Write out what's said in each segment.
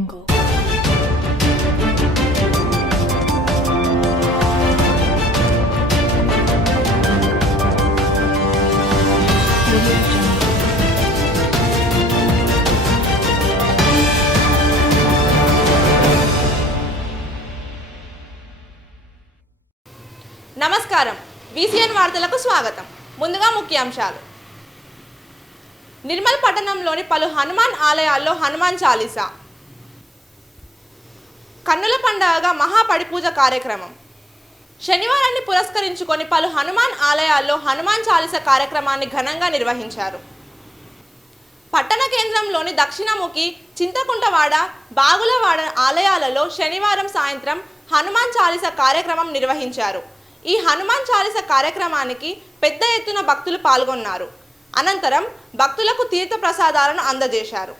నమస్కారం విసిఎన్ వార్తలకు స్వాగతం. ముందుగా ముఖ్యాంశాలు. నిర్మల్ పట్టణంలోని పలు హనుమాన్ ఆలయాల్లో హనుమాన్ చాలీసా. కన్నుల పండుగగా మహాపడిపూజ కార్యక్రమం. శనివారాన్ని పురస్కరించుకొని పలు హనుమాన్ ఆలయాల్లో హనుమాన్ చాలీసా కార్యక్రమాన్ని ఘనంగా నిర్వహించారు. పట్టణ కేంద్రంలోని దక్షిణముఖి, చింతకుంటవాడ, బాగులవాడ ఆలయాలలో శనివారం సాయంత్రం హనుమాన్ చాలీసా కార్యక్రమం నిర్వహించారు. ఈ హనుమాన్ చాలీసా కార్యక్రమానికి పెద్ద ఎత్తున భక్తులు పాల్గొన్నారు. అనంతరం భక్తులకు తీర్థ ప్రసాదాలను అందజేశారు.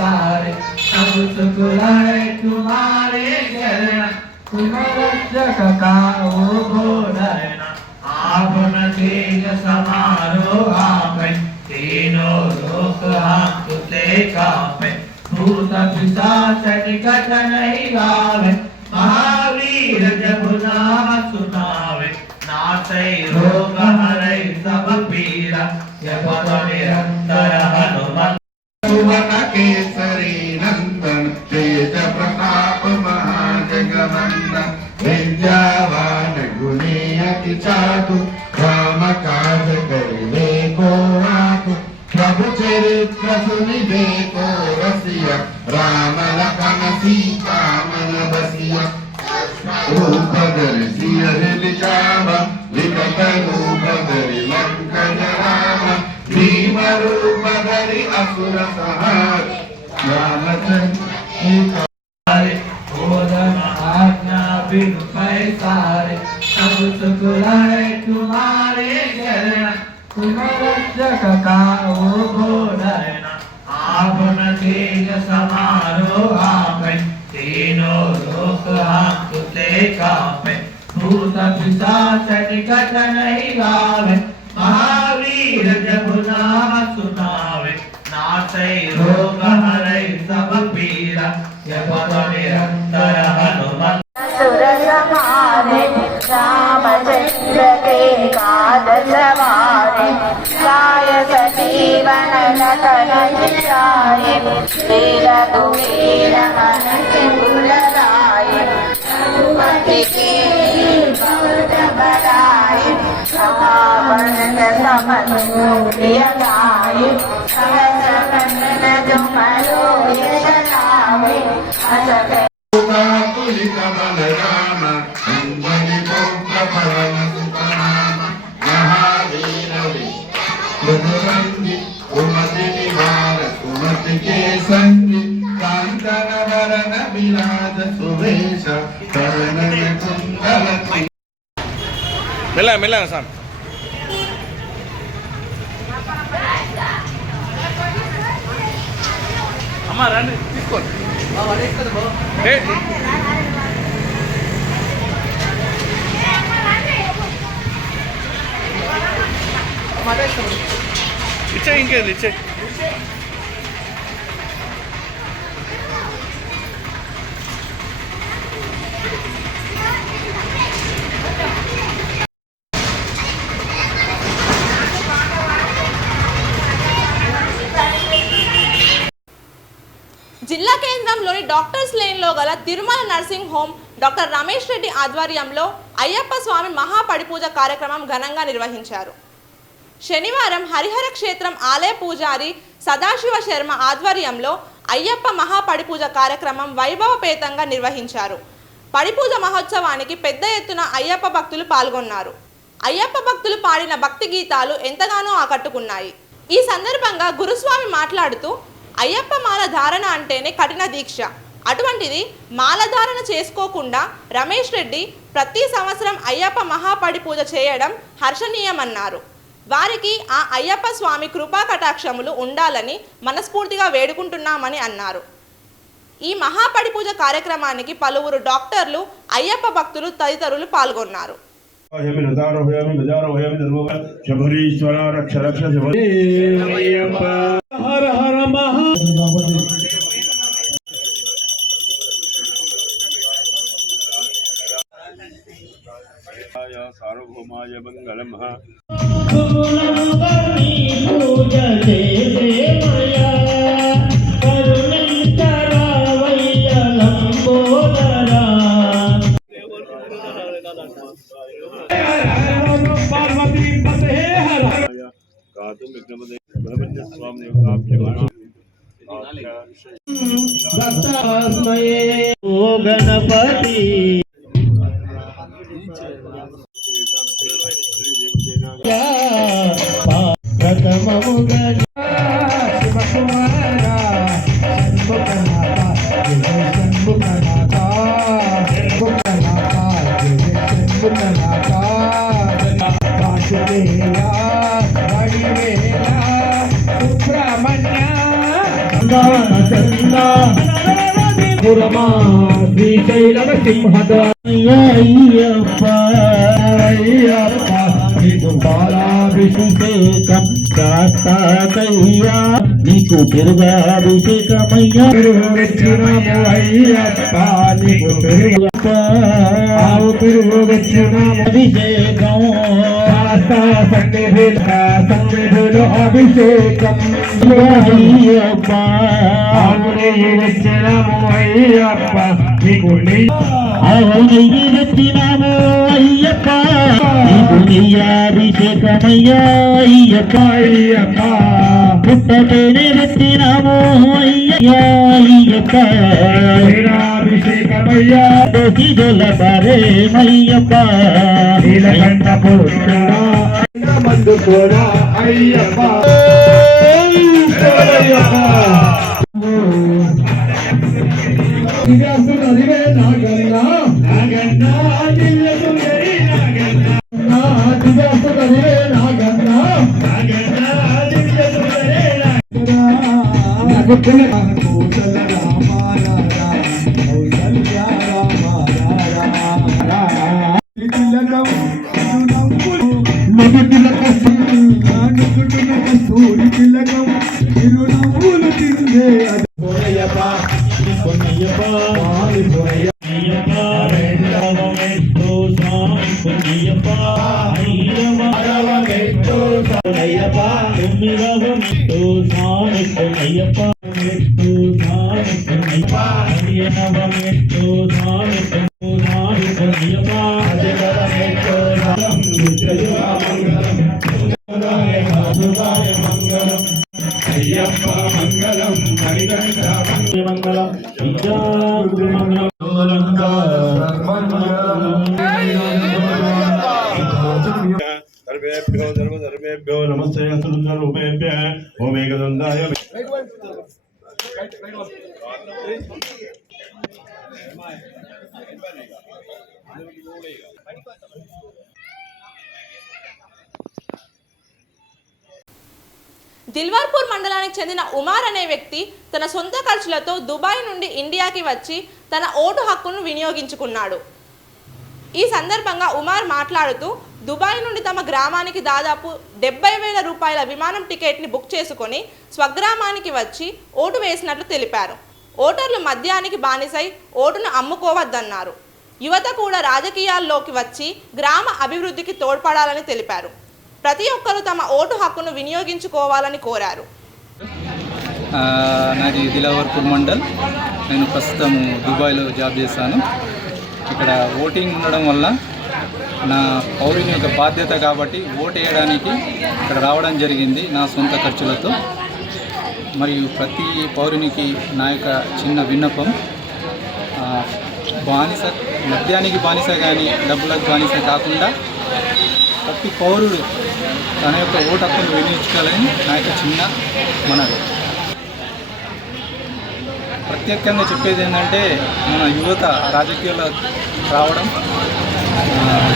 सारे सब सुख लाए तुम्हारे चरण, तुम रक्षक का वो घोड़ना आपन तेज समारो आपे, तीनों लोक हाथ से कापे, भूत पिशाच निकट नहीं गावे, महावीर जब नाम सुनावे, नासै रोग हरै सब पीरा, जपत निरंतर हनुमत सुवन केसरी नंदन, तेज प्रताप महाजगवंदन, विद्यावान गुणी अति चातु, राम काज करिबे को आतु, प्रभु चरित्र सुनिबे को रसिया, राम लखन सीता मन बसिया, रूप धरि सिय हृदि छावा, विकट रूप धरि लंक जरावा, भीम रूप धरि असुर संहार, रामचंद्र ओदन आज्ञा बिन पैसारे, सब सुख लाए तुम्हारे चरण, तुम रक्षक का वो घोड़ना आपन तेज समारो आपे, तीनों लोक हाथ से कापे, भूत पिशाच निकट नहीं गावे, महावीर जब नाम सुनावे, नासै रोग हरै सब पीरा, जपत निरंतर हनुमत सुर संहारे, रामचंद्र के काज सवारे, काय सजीवन लखन जियाए, वीर दुवीर मन के बुलाए, रघुपति के बहुत बड़ाई, रावण समन प्रिय गाय, सहस कनन जो मरो यश लावे, अस तुलित बलराम अंजलि पुत्र पवन सुतनाम, महावीर बजरंगी कुमति निवार सुमति के संगी, कांचन वरन विराज सुवेश, कर्ण कुंडल मिला मिला साहब हमारा इसको इच्छे इंके इच्छे జిల్లా కేంద్రంలోని డాక్టర్స్ లేన్లో గల Tirumala nursing home doctor Ramesh Reddy ఆధ్వర్యంలో అయ్యప్ప స్వామి మహాపడిపూజ కార్యక్రమం ఘనంగా నిర్వహించారు. శనివారం హరిహర క్షేత్రం ఆలయ పూజారి సదాశివ శర్మ ఆధ్వర్యంలో అయ్యప్ప మహాపడిపూజ కార్యక్రమం వైభవపేతంగా నిర్వహించారు. పడిపూజ మహోత్సవానికి పెద్ద ఎత్తున అయ్యప్ప భక్తులు పాల్గొన్నారు. అయ్యప్ప భక్తులు పాడిన భక్తి గీతాలు ఎంతగానో ఆకట్టుకున్నాయి. ఈ సందర్భంగా గురుస్వామి మాట్లాడుతూ అయ్యప్ప మాల ధారణ అంటేనే కఠిన దీక్ష, అటువంటిది మాల ధారణ చేసుకోకుండా రమేష్ రెడ్డి ప్రతి సంవత్సరం అయ్యప్ప మహాపడి పూజ చేయడం హర్షణీయమన్నారు. వారికి ఆ అయ్యప్ప స్వామి కృపా కటాక్షములు ఉండాలని మనస్ఫూర్తిగా వేడుకుంటున్నామని అన్నారు. ఈ మహాపడి పూజ కార్యక్రమానికి పలువురు డాక్టర్లు, అయ్యప్ప భక్తులు తదితరులు పాల్గొన్నారు. సార్వభౌమాయ మంగళం. గణపతి శ్రీశైలవ సింహద అయ్యప్ప అయ్యప్ప నీకు బాలాభిషేకం శాస్త్రయ్యా, నీకు పెరుగాభిషేకమయ్యా, పెరుగొచ్చినాము అయ్యప్ప, నీకు పెరుగొచ్చినాము అభిషేకం సన్నిధిలో అభిషేకం అయ్యప్ప, వచ్చినాము అయ్యప్ప, నీకు నెయ్యి వచ్చినాము అయ్యప్ప, నీకు నెయ్యాభిషేకమయ్యా అయ్యప్ప అయ్యప్ప, పుట్టతేనే వచ్చినాము అయ్యయ్యా అయ్యప్ప, అభిషేకమయ్యా దోషిజల పరేమయ్యప్ప, నీలకంఠ పుష్ట మందు కూడా అయ్యప్ప అదివే నాగన్నా నాగన్నా అదివే నాగన్నా అదివే నాగన్నా నాగన్నా అదివే కౌసల రామాయ కౌసల్య సూరి తిలకం తిరునవ్వులు తిందే అయ్యప్ప మంగళం మంగళం సర్వేభ్యో సర్వసర్వేభ్యో నమస్తే రూపేభ్య ఓం ఏకదండాయ. దిల్వార్పూర్ మండలానికి చెందిన ఉమార్ అనే వ్యక్తి తన సొంత ఖర్చులతో దుబాయ్ నుండి ఇండియాకి వచ్చి తన ఓటు హక్కును వినియోగించుకున్నాడు. ఈ సందర్భంగా ఉమార్ మాట్లాడుతూ దుబాయ్ నుండి తమ గ్రామానికి దాదాపు 70,000 రూపాయల విమానం టికెట్ని బుక్ చేసుకొని స్వగ్రామానికి వచ్చి ఓటు వేసినట్లు తెలిపారు. ఓటర్లు మద్యానికి బానిసై ఓటును అమ్ముకోవద్దన్నారు. యువత కూడా రాజకీయాల్లోకి వచ్చి గ్రామ అభివృద్ధికి తోడ్పడాలని తెలిపారు. ప్రతి ఒక్కరూ తమ ఓటు హక్కును వినియోగించుకోవాలని కోరారు. నాది దిలావర్పూర్ మండల్. నేను ప్రస్తుతం దుబాయ్లో జాబ్ చేశాను. ఇక్కడ ఓటింగ్ ఉండడం వల్ల నా పౌరుని యొక్క బాధ్యత కాబట్టి ఓటు వేయడానికి ఇక్కడ రావడం జరిగింది నా సొంత ఖర్చులతో. మరియు ప్రతి పౌరునికి నా యొక్క చిన్న విన్నపం, బానిస మద్యానికి బానిస కానీ డబ్బులకు బానిస కాకుండా ప్రతి పౌరుడు తన యొక్క ఓటు హక్కును వినియోగించుకోవాలని నా యొక్క చిన్న మనవి. ప్రత్యేకంగా చెప్పేది ఏంటంటే మన యువత రాజకీయాల్లో రావడం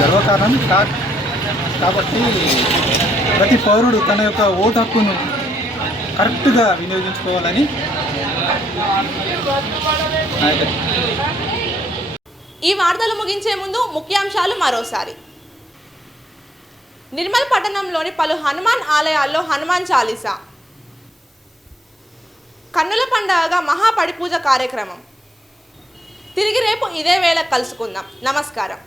గర్వకారణం కాబట్టి ప్రతి పౌరుడు తన యొక్క ఓటు హక్కును కరెక్ట్గా వినియోగించుకోవాలని నా యొక్క. ఈ వార్తలు ముగించే ముందు ముఖ్యాంశాలు మరోసారి. నిర్మల్ పట్టణంలోని పలు హనుమాన్ ఆలయాల్లో హనుమాన్ చాలీసా. కన్నుల పండుగగా మహాపడిపూజ కార్యక్రమం. తిరిగి రేపు ఇదే వేళ కలుసుకుందాం. నమస్కారం.